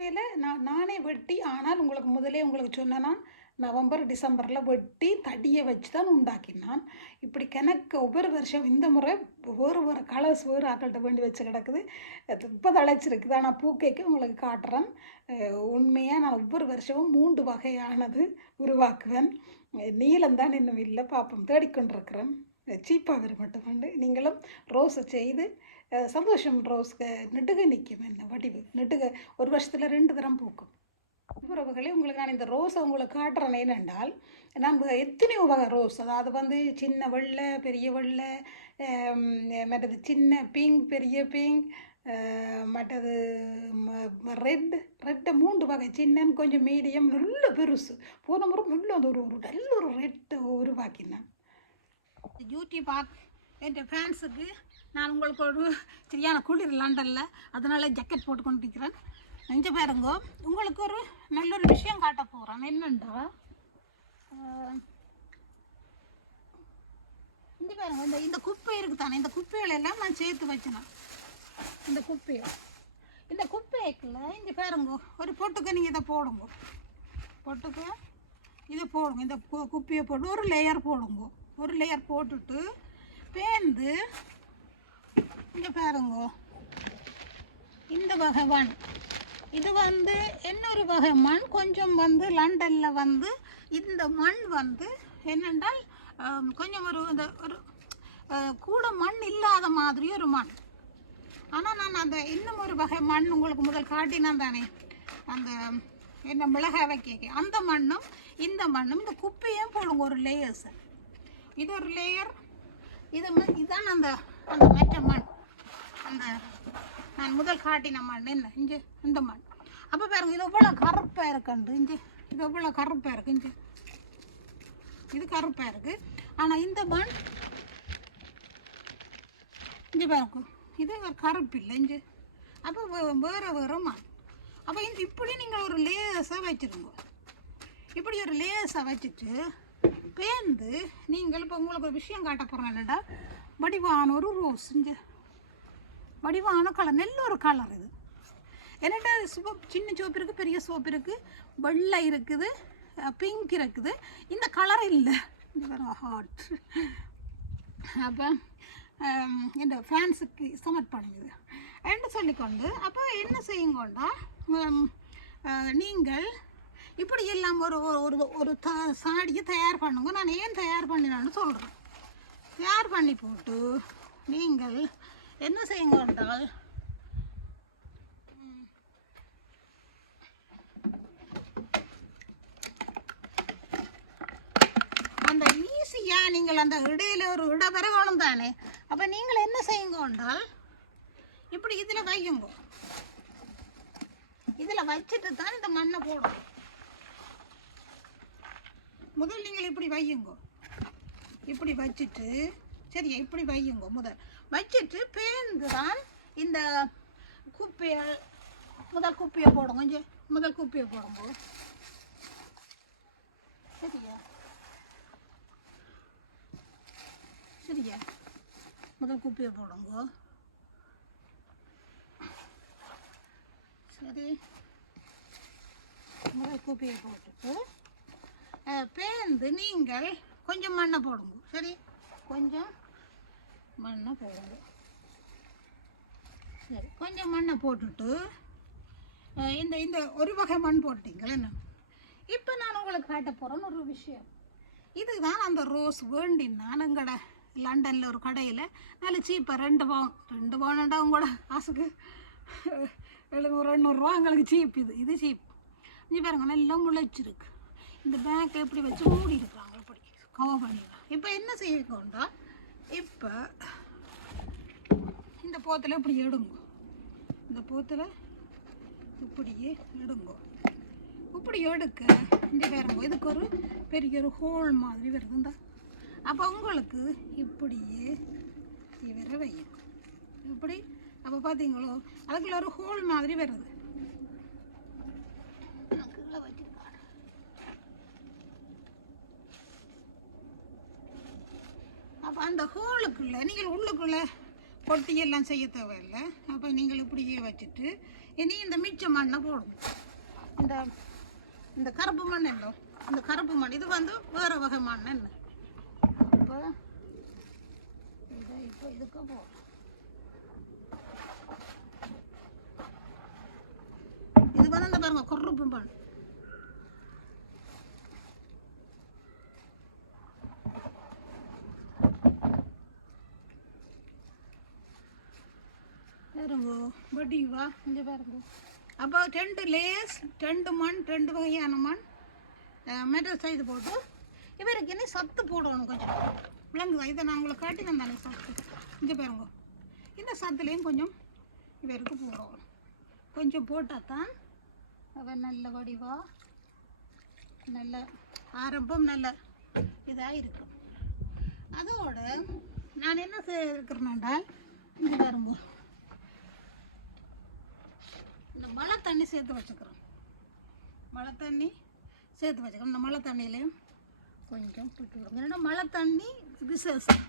வேலை நான் நானே வெட்டி ஆனால் உங்களுக்கு முதலே உங்களுக்கு சொன்னேன்னா நவம்பர் டிசம்பரில் வெட்டி தடியை வச்சு தான் உண்டாக்கினான். இப்படி கணக்கு ஒவ்வொரு வருஷம் இந்த முறை வேறு வேறு கலர்ஸ் வேறு ஆக்கள்கிட்ட வேண்டி வச்சு கிடக்குது. இப்போ தழைச்சிருக்குது ஆனால் பூக்கைக்கு உங்களுக்கு காட்டுறேன். உண்மையாக நான் ஒவ்வொரு வருஷமும் மூன்று வகையானது உருவாக்குவேன். நீளம் தான் இன்னும் இல்லை. பார்ப்போம் தேடிக்கொண்டிருக்கிறேன். சீப்பாக வரும் மட்டும் உண்டு. நீங்களும் ரோஸை செய்து சந்தோஷம் ரோஸ்க்கு நெட்டுக நிற்கும் என்ன வடிவு? நெட்டுக ஒரு வருஷத்தில் ரெண்டு தரம் பூக்கும். உறவுகளே உங்களுக்கு நான் இந்த ரோஸை உங்களுக்கு காட்டுறேன் ஏனென்றால் நம்ம எத்தனையோ வகை ரோஸ்? அதாவது வந்து சின்ன வெள்ளை பெரிய வெள்ளை மற்றது சின்ன பிங்க் பெரிய பிங்க் மற்றது ரெட் ரெட்டை மூன்று வகை. சின்னன்னு கொஞ்சம் மீடியம் நல்ல பெருசு. போன முறை நல்ல ஒரு ஒரு நல்ல ஒரு ரெட்டு உருவாக்கினேன் யூடியூப் பார்க்க என் ஃபேன்ஸுக்கு நான் உங்களுக்கு ஒரு சரியான குளிர் லண்டனில் அதனால் ஜக்கெட் போட்டு கொண்டு இருக்கிறேன் நெஞ்ச பாருங்கோ உங்களுக்கு ஒரு நல்ல ஒரு விஷயம் காட்ட போகிறேன் என்னென்றா? இங்கே பாருங்க இந்த இந்த குப்பை இருக்குது தானே இந்த குப்பைகளெல்லாம் நான் சேர்த்து வச்சினேன் இந்த குப்பையை. இந்த குப்பைக்குள்ள இங்கே பாருங்க ஒரு பொட்டுக்கு நீங்கள் இதை போடுங்க. பொட்டுக்கு இதை போடுங்க. இந்த குப்பையை போட்டு ஒரு லேயர் போடுங்க. ஒரு லேயர் போட்டுட்டு பேந்து இங்கே பாருங்க. இந்த வகை மண் இது வந்து இன்னொரு வகை மண் கொஞ்சம் வந்து லண்டனில் வந்து இந்த மண் வந்து என்னென்றால் கொஞ்சம் ஒரு இந்த ஒரு கூட மண் இல்லாத மாதிரி ஒரு மண். ஆனால் நான் அந்த இன்னும் ஒரு வகை மண் உங்களுக்கு முதல் காட்டினேன் தானே. அந்த என்ன மிளகாய் வைக்க அந்த மண்ணும் இந்த மண்ணும் இந்த குப்பையும் போடுங்க ஒரு லேயர்ஸ் இது ஒரு லேயர் இது இதுதான் அந்த அந்த மெட்ட மண். அந்த நான் முதல் காட்டின மண் என்ன? இஞ்சு இந்த மண். அப்போ பாருங்க இது எவ்வளோ கருப்பாக இருக்குண்டு இஞ்சி. இது எவ்வளோ கருப்பாக இருக்கு இஞ்சு. இது கருப்பாக இருக்கு. ஆனால் இந்த மண் இஞ்சு பாருங்க. இது கருப்பு இல்லை இங்கே அப்போ வேறு வேறு மண். அப்போ இப்படி நீங்கள் ஒரு லேஸாக வச்சுருங்க. இப்படி ஒரு லேஸாக வச்சுட்டு பேந்து நீங்கள் இப்போ உங்களுக்கு ஒரு விஷயம் காட்ட போகிறேன் என்னடா வடிவான ஒரு ரோஸ் இங்கே. வடிவான கலர் நல்ல ஒரு கலர் இது. என்னட்டா சிவப்பு சின்ன சோப்பு இருக்குது பெரிய சோப்பு இருக்குது வெள்ளை இருக்குது பிங்க் இருக்குது. இந்த கலர் இல்லை. ஹார்ட் ஹாட் அப்போ இந்த ஃபேன்ஸுக்கு சமட் பண்ணுது என்று சொல்லிக்கொண்டு அப்போ என்ன செய்யுங்கொண்டா? நீங்கள் இப்படி எல்லாம் ஒரு ஒரு- ஒரு த சாடியை தயார் பண்ணுங்க. நான் ஏன் தயார் பண்ணினான்னு சொல்கிறேன் தயார் பண்ணி போட்டு நீங்கள் என்ன செய்யுங்க என்றால் அந்த ஈஸியாக நீங்கள் அந்த இடையில ஒரு இட பெறணும் தானே. அப்போ நீங்கள் என்ன செய்யுங்க என்றால் இப்படி இதில் வையுங்க. இதில் வச்சுட்டு தான் இந்த மண்ணை போடணும். முதல் நீங்கள் இப்படி வையுங்க. இப்படி வச்சுட்டு சரியா இப்படி வையுங்க முதல். வச்சுட்டு பேந்து தான் இந்த குப்பையை முதல் குப்பையை போடுங்க இங்கே முதல் குப்பையை போடுங்க. சரியா? சரியா? முதல் குப்பையை போடுங்க. சரி. முதல் குப்பையை போட்டுட்டு பேர்ந்து நீங்கள் கொஞ்சம் மண்ணை போடுங்க. சரி? கொஞ்சம் மண்ணை போடுங்க. சரி கொஞ்சம் மண்ணை போட்டுட்டு இந்த இந்த ஒரு வகை மண் போட்டீங்களே என்ன? இப்போ நான் உங்களுக்கு காட்ட போகிறேன்னு ஒரு விஷயம். இதுதான் அந்த ரோஸ் வேண்டி நான் எங்கட லண்டனில் ஒரு கடையில் நல்ல சீப்பாக ரெண்டு பவுன் ரெண்டு பவுன்டா உங்களோட காசுக்கு. எழுநூறு எண்ணூறுரூவா எங்களுக்கு சீப் இது. இது சீப். இங்கே பாருங்க நல்லா முளைச்சிருக்கு. இந்த பேக்கை எப்படி வச்சு மூடி இருக்கிறாங்க இப்படி கவர் பண்ணிடலாம். இப்போ என்ன செய்யணும்டா? இப்போ இந்த போத்தில் இப்படி எடுங்க. இந்த போத்தில் இப்படியே எடுங்க. இப்படி எடுக்க இந்த பாருங்க இதுக்கு ஒரு பெரிய ஒரு ஹோல் மாதிரி வருதுண்டா அப்போ உங்களுக்கு இப்படியே இவரை வையும் இப்படி அப்போ பார்த்தீங்களோ அதுக்குள்ள ஒரு ஹோல் மாதிரி வருது நான் கீழே வச்சிருக்காரு. அப்போ அந்த ஹோலுக்குள்ளே நீங்கள் உள்ளுக்குள்ள கொட்டியெல்லாம் செய்ய தேவையில்லை. அப்போ நீங்கள் இப்படியே வச்சுட்டு இனி இந்த மிச்ச மண்ணை போடும் இந்த இந்த கருப்பு மண் இல்லை இந்த கருப்பு மண். இது வந்து வேறு வகை மண் என்ன? அப்போ இதை இப்போ இதுக்கு போடும் இது வந்து இந்த பாருங்க கருப்பு மண். பாருங்க. வடிவா இங்கே பாருங்க. அப்போ ரெண்டு லேஸ் ரெண்டு மண் ரெண்டு வகையான மண். மெட்டல் சைஸ் போட்டு. இவருக்கு என்ன சத்து போடணும் கொஞ்சம்? விளங்குதா இதை நான் உங்களுக்கு காட்டி தந்தானே சத்து இங்கே பாருங்க. இந்த சத்துலேயும் கொஞ்சம் இவருக்கு போடணும். கொஞ்சம் போட்டால் தான் அவன் நல்ல வடிவா நல்ல ஆரம்பம் நல்ல இதாக இருக்கும் அதோட நான் என்ன செய்யிருக்கிறேன்டா இங்கே பாருங்க. மழை தண்ணி சேர்த்து வச்சுக்கிறோம். மழை தண்ணி சேர்த்து வச்சுக்கிறோம். இந்த மழை தண்ணியிலையும் கொஞ்சம் விட்டு விடுங்க ஏன்னா மழை தண்ணி விசேஷம்.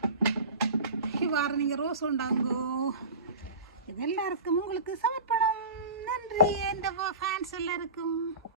இவ்வாறு நீங்கள் ரோஸ் உண்டாங்கோ. இது எல்லாருக்கும் உங்களுக்கு சமர்ப்பணம். நன்றி. எந்த ஃபேன்ஸ் எல்லாருக்கும்.